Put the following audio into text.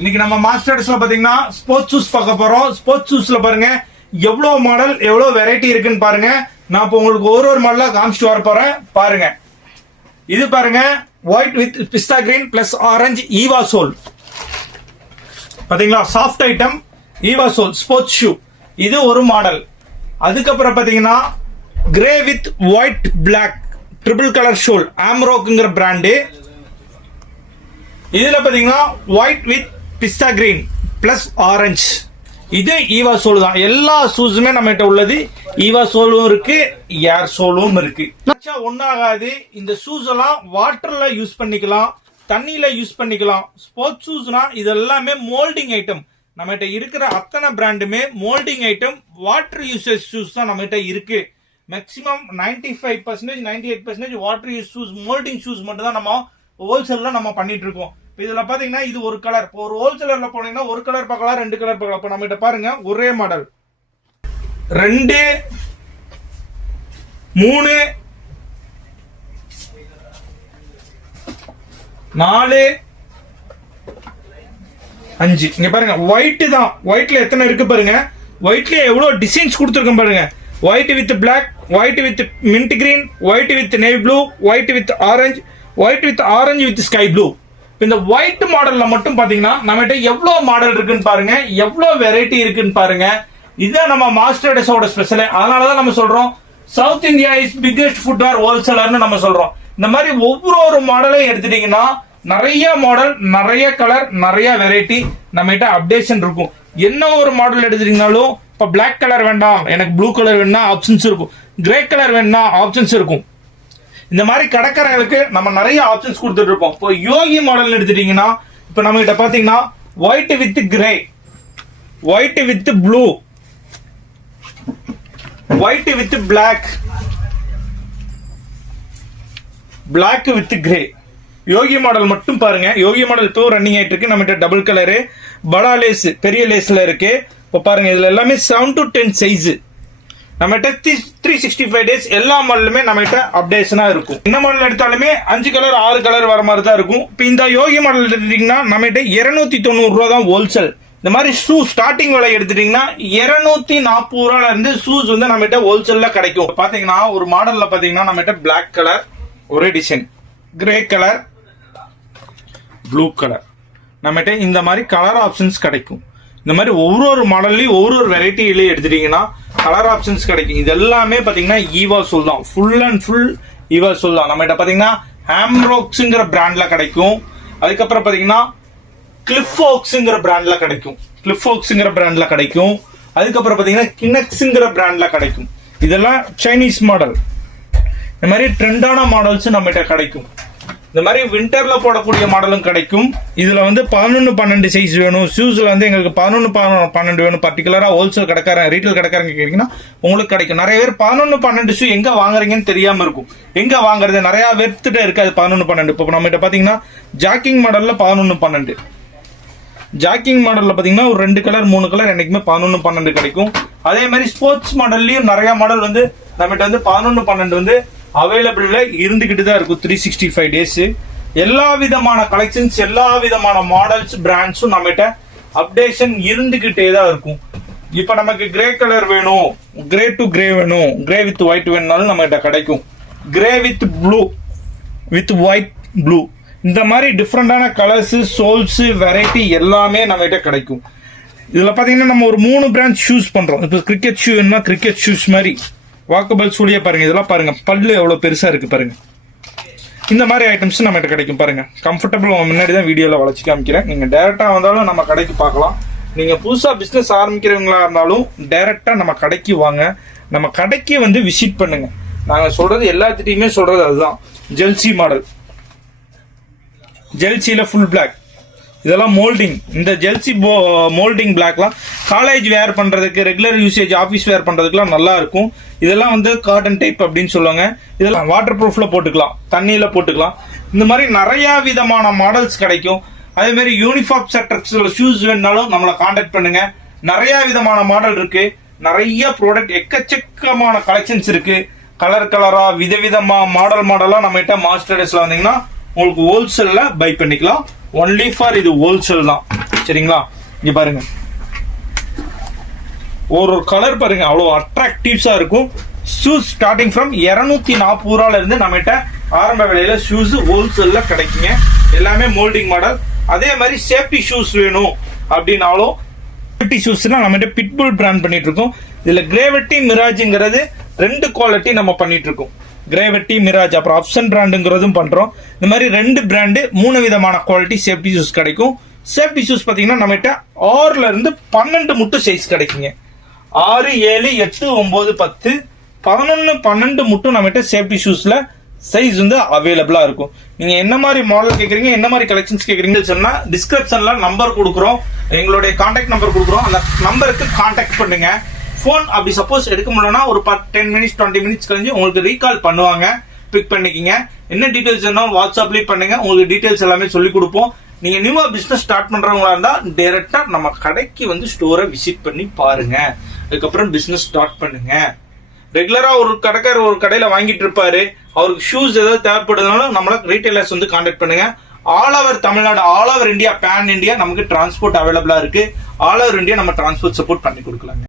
இன்னைக்கு நம்ம மாஸ்டர்ஸ்ல பாத்தீங்கன்னா ஸ்போர்ட்ஸ் ஷூஸ் பார்க்க போறோம். ஸ்போர்ட்ஸ் ஷூஸ்ல பாருங்க எவ்வளவு மாடல் எவ்வளவு வெரைட்டி இருக்குன்னு பாருங்க. நான் இப்போ உங்களுக்கு ஒரு மாடலா காமிச்சிட்டு வர போறேன் பாருங்க. இது பாருங்க white with pista green plus orange EVA sole பாத்தீங்களா, soft item EVA sole sports shoe. இது ஒரு மாடல். அதுக்கப்புறம் பாத்தீங்கன்னா grey with white black triple colour sole ஆம்ரோக்குங்கிற பிராண்டு. இதுல பாத்தீங்கன்னா white with pista green plus orange. இது ஈவா சோல் தான். எல்லா ஷூஸுமே நம்ம கிட்ட உள்ளது ஈவா சோலும் இருக்கு, ஏர் சோலும் இருக்கு. ஒன்னாகாது. இந்த ஷூஸ் எல்லாம் வாட்டர்ல யூஸ் பண்ணிக்கலாம், தண்ணியில யூஸ் பண்ணிக்கலாம். ஸ்போர்ட்ஸ் ஷூஸ்னா இது எல்லாமே மோல்டிங் ஐட்டம். நம்ம கிட்ட இருக்கிற அத்தனை பிராண்டுமே moulding item, water usage shoes தான் நம்ம கிட்ட இருக்கு. Maximum 95% 98% water use shoes, moulding shoes மட்டும் தான் நம்ம ஹோல்சேல்ல நம்ம பண்ணிட்டு இருக்கோம். இதுல பாத்தீங்கன்னா இது ஒரு கலர். இப்போ ஒரு ஹோல்சேலர்ல போனீங்கன்னா ஒரு கலர் பார்க்கலாம், ரெண்டு கலர் பார்க்கலாம். இப்போ நம்ம கிட்ட பாருங்க ஒரே மாடல் 2 3 4 5. இங்க பாருங்க ஒயிட் தான். ஒயிட்ல எத்தனை இருக்கு பாருங்க. ஒயிட்ல எவ்வளவு டிசைன்ஸ் கொடுத்துருக்கோம் பாருங்க. White with black, white with mint green, white with navy blue, white with orange, white with orange with sky blue. இந்த ஒயிட் மாடல்ல மட்டும் பாத்தீங்கன்னா நம்ம கிட்ட எவ்வளவு மாடல் இருக்குன்னு பாருங்க, எவ்வளவு வெரைட்டி இருக்குன்னு பாருங்க. இதுதான் நம்ம மாஸ்டர்ஸோட ஸ்பெஷல். அதனாலதான் நம்ம சொல்றோம் South India is biggest footwear ஹோல்சேலர்னு நம்ம சொல்றோம். இந்த மாதிரி ஒவ்வொரு மாடலையும் எடுத்துட்டீங்கன்னா நிறைய மாடல், நிறைய கலர், நிறைய வெரைட்டி நம்ம கிட்ட அப்டேஷன் இருக்கும். என்ன ஒரு மாடல் எடுத்துட்டீங்கனாலும் இப்ப பிளாக் கலர் வேண்டாம், எனக்கு ப்ளூ கலர் வேணும்னா ஆப்ஷன்ஸ் இருக்கும், கிரே கலர் வேணும்னா ஆப்ஷன்ஸ் இருக்கும். இந்த மாதிரி கடைக்காரங்களுக்கு நம்ம நிறைய ஆப்ஷன்ஸ் கொடுத்துட்டு இருப்போம். இப்போ யோகி மாடல் எடுத்துட்டீங்கன்னா இப்ப நம்ம கிட்ட பாத்தீங்கன்னா white with grey, white with blue, white with black, black with grey. Yogi model மட்டும் பாருங்க. யோகி மாடல் இப்போ ரன்னிங் ஆயிட்டு இருக்கு. நம்ம கிட்ட டபுள் கலரு, படா லேஸ், பெரிய லேஸ்ல இருக்கு. இப்போ பாருங்க இதுல எல்லாமே 7 to 10 சைஸ். நம்ம கிட்ட 365 டேஸ் எல்லா மாடலுமே நம்ம கிட்ட அப்டேஷனா இருக்கும். இந்த மாடல் எடுத்தாலுமே 5 கலர் 6 கலர் வர மாதிரி தான் இருக்கும். இப்போ இந்த யோகி மாடல் எடுத்துட்டீங்கன்னா நம்ம கிட்ட 290 ரூபா தான் ஹோல்சேல். இந்த மாதிரி ஷூ ஸ்டார்டிங் விலை எடுத்துட்டீங்கன்னா 240 ரூபாயில இருந்து ஷூஸ் வந்து நம்ம கிட்ட ஹோல்சேல்ல கிடைக்கும். பாத்தீங்கன்னா ஒரு மாடல்ல பாத்தீங்கன்னா நம்ம கிட்ட பிளாக் கலர் ஒரே design, grey colour, blue colour, நம்ம கிட்ட இந்த மாதிரி கலர் ஆப்ஷன்ஸ் கிடைக்கும். இந்த மாதிரி ஒவ்வொரு மாடல்லையும் ஒவ்வொரு வெரைட்டிலையும் எடுத்துட்டீங்கன்னா கலர் ஆப்ஷன்ஸ் கிடைக்கும். இது எல்லாமே பாத்தீங்கன்னா ஈவா சோல் தான். Full and full EVA sole தான். நம்ம கிட்ட பாத்தீங்கன்னா ஹாம்ரோக்ஸ்ங்கிற பிராண்ட்ல கிடைக்கும். அதுக்கப்புறம் பாத்தீங்கன்னா கிளிஃபோக்ஸ்ங்கிற பிராண்ட்ல கிடைக்கும், கிளிஃபோக்ஸ்ங்கிற பிராண்ட்ல கிடைக்கும். அதுக்கப்புறம் பாத்தீங்கன்னா கினெக்ஸ்ங்கிற பிராண்ட்ல கிடைக்கும். இதெல்லாம் சைனீஸ் மாடல். இந்த மாதிரி ட்ரெண்டான மாடல்ஸ் நம்ம கிட்ட கிடைக்கும். இந்த மாதிரி விண்டர்ல போடக்கூடிய மாடலும் கிடைக்கும். இதுல வந்து 11 12 சைஸ் வேணும். ஷூஸ்ல வந்து எங்களுக்கு 11 12 வேணும். பர்டிகுலரா ஹோல்சேல் கடைக்காரங்க, ரீட்டைல் கடைக்காரங்க கேட்டீங்கன்னா உங்களுக்கு கிடைக்கும். நிறைய பேர் 11 12 ஷூ எங்க வாங்குறீங்கன்னு தெரியாம இருக்கும். எங்க வாங்குறது நிறைய வெறுத்துட்டே இருக்காது 11 12. இப்போ நம்ம கிட்ட பாத்தீங்கன்னா ஜாக்கிங் மாடல்ல 11 12, ஜாக்கிங் மாடல்ல பாத்தீங்கன்னா ஒரு 2 கலர் 3 கலர் என்னைக்குமே 11 12 கிடைக்கும். அதே மாதிரி ஸ்போர்ட்ஸ் மாடல்லயும் நிறைய மாடல் வந்து நம்ம கிட்ட வந்து 11 12 வந்து அவைலபிள்ல இருந்துகிட்டு தான் இருக்கும் 365 டேஸ். எல்லா விதமான கலெக்ஷன்ஸ், எல்லா விதமான மாடல்ஸ், பிராண்ட்ஸும் நம்ம கிட்ட அப்டேஷன் இருந்துகிட்டே தான் இருக்கும். இப்ப நமக்கு கிரே கலர் வேணும், கிரே டு கிரே வேணும், கிரே வித் ஒயிட் வேணும்னாலும் நம்ம கிட்ட கிடைக்கும். Grey with blue, with white blue, இந்த மாதிரி டிஃப்ரெண்டான கலர்ஸ், சோல்ஸ், வெரைட்டி எல்லாமே நம்ம கிட்ட கிடைக்கும். இதுல பாத்தீங்கன்னா நம்ம ஒரு 3 பிராண்ட் ஷூஸ் பண்றோம். இப்போ கிரிக்கெட் ஷூ வேணும்னா கிரிக்கெட் ஷூஸ் மாதிரி வாக்கபிள் ஷூலியே பாருங்க. இதெல்லாம் பாருங்க பல்லு எவ்வளவு பெருசா இருக்கு பாருங்க. இந்த மாதிரி ஐட்டம்ஸ் நம்ம கிட்ட கிடைக்கும் பாருங்க. கம்ஃபர்டபுள் முன்னாடி தான் வீடியோல வளைச்சு காமிக்கிறேன். நீங்க டைரக்டா வந்தாலும் நம்ம கடைக்கு பார்க்கலாம். நீங்க புதுசா பிசினஸ் ஆரம்பிக்கிறவங்களா இருந்தாலும் டைரக்டா நம்ம கடைக்கு வாங்க. நம்ம கடைக்கு வந்து விசிட் பண்ணுங்க. நாங்க சொல்றது எல்லாத்திட்டையுமே சொல்றது அதுதான். ஜெல்சி மாடல், ஜெல்சியில ஃபுல் பிளாக், இதெல்லாம் மோல்டிங். இந்த ஜெல்சி மோல்டிங் பிளாக்லாம் காலேஜ் வேர் பண்றதுக்கு, ரெகுலர் யூசேஜ் ஆஃபீஸ் வேர் பண்றதுக்குலாம் நல்லா இருக்கும். இதெல்லாம் வந்து காட்டன் டைப் அப்படின்னு சொல்லுவாங்க. இதெல்லாம் வாட்டர் ப்ரூஃப்ல போட்டுக்கலாம், தண்ணியில போட்டுக்கலாம். இந்த மாதிரி நிறைய விதமான மாடல்ஸ் கிடைக்கும். அதே மாதிரி யூனிஃபார்ம் செக்டர்ஸ்ல ஷூஸ் வேணும்னாலும் நம்மளை கான்டாக்ட் பண்ணுங்க. நிறைய விதமான மாடல் இருக்கு, நிறைய ப்ராடக்ட், எக்கச்சக்கமான கலெக்ஷன்ஸ் இருக்கு. கலர் கலரா விதவிதமா மாடலா நம்ம கிட்ட மாஸ்டர்ஸ்ல வந்தீங்கன்னா உங்களுக்கு ஹோல்சேல்ல பை பண்ணிக்கலாம். ஒன்லி ஃபார் இது ஹோல்சேல் தான். சரிங்களா? இங்க பாருங்க, ஒரு கலர் பாருங்க அவ்வளவு அட்ராக்டிவ்ஸா இருக்கும். ஷூஸ் ஸ்டார்டிங் ஃப்ரம் 240 ரூபாயில இருந்து நம்மகிட்ட ஆரம்ப விலையில ஷூஸ் ஹோல்சேல்ல கிடைக்குங்க. எல்லாமே மோல்டிங் மாடல். அதே மாதிரி சேஃப்டி ஷூஸ் வேணும் அப்படின்னாலும் சேஃப்டி ஷூஸ்னா நம்மகிட்ட பிட்புல் பிராண்ட் பண்ணிட்டு இருக்கோம். இதுல கிரேவிட்டி மிராஜ்ங்கிறது 2 குவாலிட்டி நம்ம பண்ணிட்டு இருக்கோம். கிரேவிட்டி மிராஜ் அப்புறம் அப்சன் பிராண்டுங்கிறதும் பண்றோம். இந்த மாதிரி 2 பிராண்டு 3 விதமான குவாலிட்டி சேஃப்டி ஷூஸ் கிடைக்கும். சேஃப்டி ஷூஸ் பாத்தீங்கன்னா நம்மகிட்ட 6ல இருந்து 12 முட்டு சைஸ் கிடைக்குங்க. 6, 7, 8, 9, 10, 11, 12 மட்டும் நம்மகிட்ட சேஃப்டி ஷூஸ்ல சைஸ் வந்து அவைலபிளா இருக்கும். நீங்க என்ன மாதிரி மாடல் கேக்குறீங்க, என்ன மாதிரி கலெக்ஷன்ஸ் கேக்குறீங்கன்னு சொன்னா டிஸ்கிரிப்ஷன்ல நம்பர் கொடுக்குறோம், எங்களுடைய கான்டாக்ட் நம்பர் கொடுக்குறோம். அந்த நம்பருக்கு கான்டாக்ட் பண்ணுங்க. போன் அப்படி சப்போஸ் எடுக்க முடியலன்னா ஒரு 10 மினிட்ஸ் 20 மினிட்ஸ் கழிஞ்சு உங்களுக்கு ரீகால் பண்ணுவாங்க. பிக் பண்ணிக்கிங்க. என்ன டீடைல்ஸ் வேணும் வாட்ஸ்அப்லயே பண்ணுங்க, உங்களுக்கு டீடைல்ஸ் எல்லாமே சொல்லி கொடுப்போம். நீங்க நியூவா பிசினஸ் ஸ்டார்ட் பண்றவங்களா இருந்தா டைரக்டா நம்ம கடைக்கு வந்து ஸ்டோரை விசிட் பண்ணி பாருங்க. அதுக்கப்புறம் பிசினஸ் ஸ்டார்ட் பண்ணுங்க. ரெகுலரா ஒரு கடைக்காரர் ஒரு கடையில வாங்கிட்டு இருப்பாரு, அவருக்கு ஷூஸ் ஏதாவது தேவைப்படுதுனாலும் நம்மள ரீட்டைலர்ஸ் வந்து கான்டாக்ட் பண்ணுங்க. All over Tamil Nadu, all over India, pan India நமக்கு டிரான்ஸ்போர்ட் அவைலபிளா இருக்கு. ஆல் ஓவர் இந்தியா நம்ம டிரான்ஸ்போர்ட் சப்போர்ட் பண்ணி கொடுக்கலாங்க.